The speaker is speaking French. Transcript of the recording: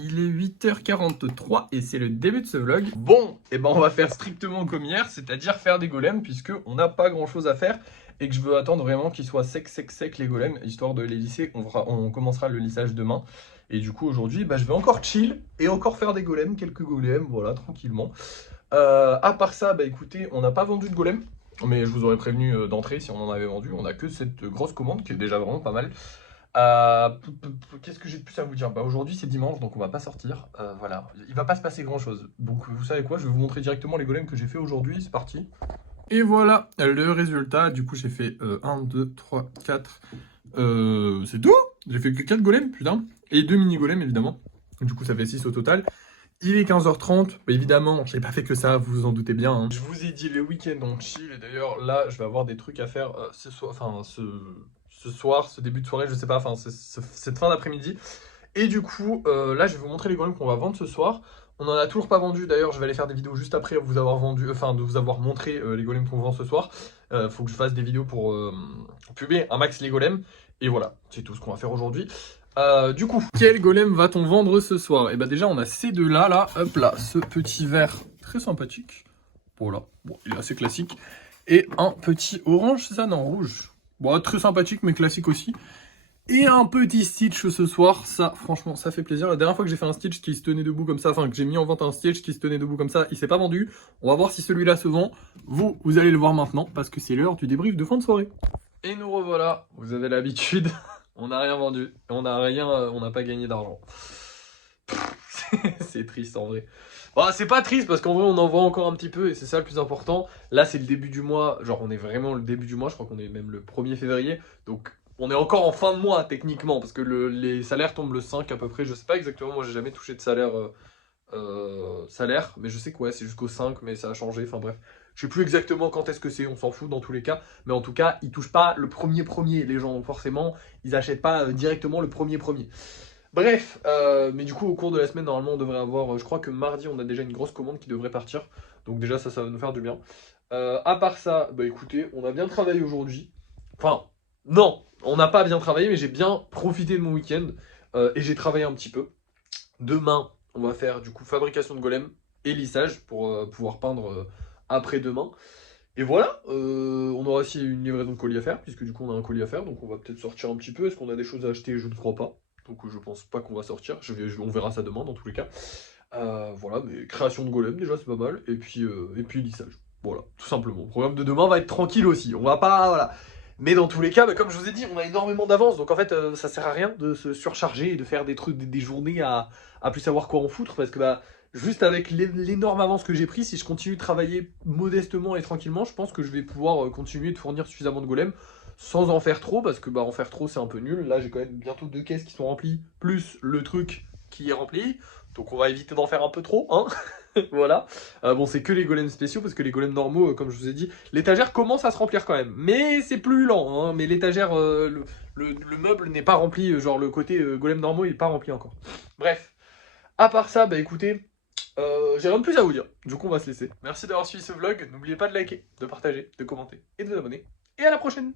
Il est 8h43 et c'est le début de ce vlog. Bon, et ben on va faire strictement comme hier, c'est-à-dire faire des golems puisque on n'a pas grand-chose à faire et que je veux attendre vraiment qu'ils soient secs les golems, histoire de les lisser. On commencera le lissage demain. Et du coup aujourd'hui, bah, je vais encore chill et encore faire des golems, quelques golems, voilà, tranquillement. À part ça, bah écoutez, on n'a pas vendu de golem, mais je vous aurais prévenu d'entrée si on en avait vendu. On a que cette grosse commande qui est déjà vraiment pas mal. Qu'est-ce que j'ai de plus à vous dire? Bah aujourd'hui c'est dimanche donc on va pas sortir, voilà, il va pas se passer grand chose. Donc vous savez quoi, je vais vous montrer directement les golems que j'ai fait aujourd'hui, c'est parti. Et voilà le résultat, du coup j'ai fait 1, 2, 3, 4, c'est tout. J'ai fait que 4 golems, putain, et 2 mini golems évidemment. Du coup ça fait 6 au total. Il est 15h30, bah, évidemment, j'ai pas fait que ça, vous vous en doutez bien, hein. Je vous ai dit le week-end on chill, et d'ailleurs là je vais avoir des trucs à faire ce soir, enfin ce soir, ce début de soirée, je sais pas, enfin cette fin d'après-midi. Et du coup, là je vais vous montrer les golems qu'on va vendre ce soir. On en a toujours pas vendu, d'ailleurs je vais aller faire des vidéos juste après vous avoir vendu, enfin de vous avoir montré les golems qu'on vend ce soir. Faut que je fasse des vidéos pour publier un max les golems. Et voilà, c'est tout ce qu'on va faire aujourd'hui. Du coup, quel golem va-t-on vendre ce soir? Et bah déjà on a ces deux-là, là, hop là, ce petit vert très sympathique. Voilà, bon, il est assez classique. Et un petit orange, c'est ça? Non, rouge. Bon, très sympathique mais classique aussi. Et un petit Stitch ce soir, ça franchement ça fait plaisir. La dernière fois que j'ai fait un Stitch qui se tenait debout comme ça, enfin que j'ai mis en vente un Stitch qui se tenait debout comme ça, il s'est pas vendu. On va voir si celui-là se vend. Vous allez le voir maintenant parce que c'est l'heure du débrief de fin de soirée. Et nous revoilà, vous avez l'habitude, on n'a rien vendu, on n'a pas gagné d'argent. C'est triste en vrai. Bon, c'est pas triste parce qu'en vrai on en vend encore un petit peu et c'est ça le plus important. Là c'est le début du mois, genre on est vraiment le début du mois, je crois qu'on est même le 1er février. Donc on est encore en fin de mois techniquement parce que les salaires tombent le 5 à peu près. Je sais pas exactement, moi j'ai jamais touché de salaire, mais je sais que ouais, c'est jusqu'au 5 mais ça a changé, enfin bref. Je sais plus exactement quand est-ce que c'est, on s'en fout dans tous les cas. Mais en tout cas, ils touchent pas le premier les gens, donc forcément, ils achètent pas directement le premier. Bref, mais du coup au cours de la semaine normalement on devrait avoir, je crois que mardi on a déjà une grosse commande qui devrait partir, donc déjà ça va nous faire du bien. À part ça, bah écoutez, on a bien travaillé aujourd'hui, enfin non, on n'a pas bien travaillé mais j'ai bien profité de mon week-end et j'ai travaillé un petit peu. Demain on va faire du coup fabrication de golem et lissage pour pouvoir peindre après-demain. Et voilà, on aura aussi une livraison de colis à faire, puisque du coup on a un colis à faire, donc on va peut-être sortir un petit peu. Est-ce qu'on a des choses à acheter? Je ne crois pas. Donc je pense pas qu'on va sortir, on verra ça demain dans tous les cas. Voilà, mais création de golem déjà c'est pas mal, et puis lissage. Voilà, tout simplement. Le programme de demain va être tranquille aussi, on va pas... Voilà. Mais dans tous les cas, bah, comme je vous ai dit, on a énormément d'avance, donc en fait ça sert à rien de se surcharger et de faire des trucs, des journées à plus savoir quoi en foutre, parce que bah... Juste avec l'énorme avance que j'ai pris, si je continue de travailler modestement et tranquillement, je pense que je vais pouvoir continuer de fournir suffisamment de golems sans en faire trop, parce que bah en faire trop c'est un peu nul. Là j'ai quand même bientôt 2 caisses qui sont remplies, plus le truc qui est rempli, donc on va éviter d'en faire un peu trop, hein. Voilà. Bon c'est que les golems spéciaux, parce que les golems normaux, comme je vous ai dit, l'étagère commence à se remplir quand même, mais c'est plus lent, hein. Mais l'étagère, le meuble n'est pas rempli, genre le côté golem normaux il n'est pas rempli encore. Bref, à part ça, bah écoutez... j'ai rien de plus à vous dire, du coup on va se laisser. Merci d'avoir suivi ce vlog, n'oubliez pas de liker, de partager, de commenter et de vous abonner. Et à la prochaine!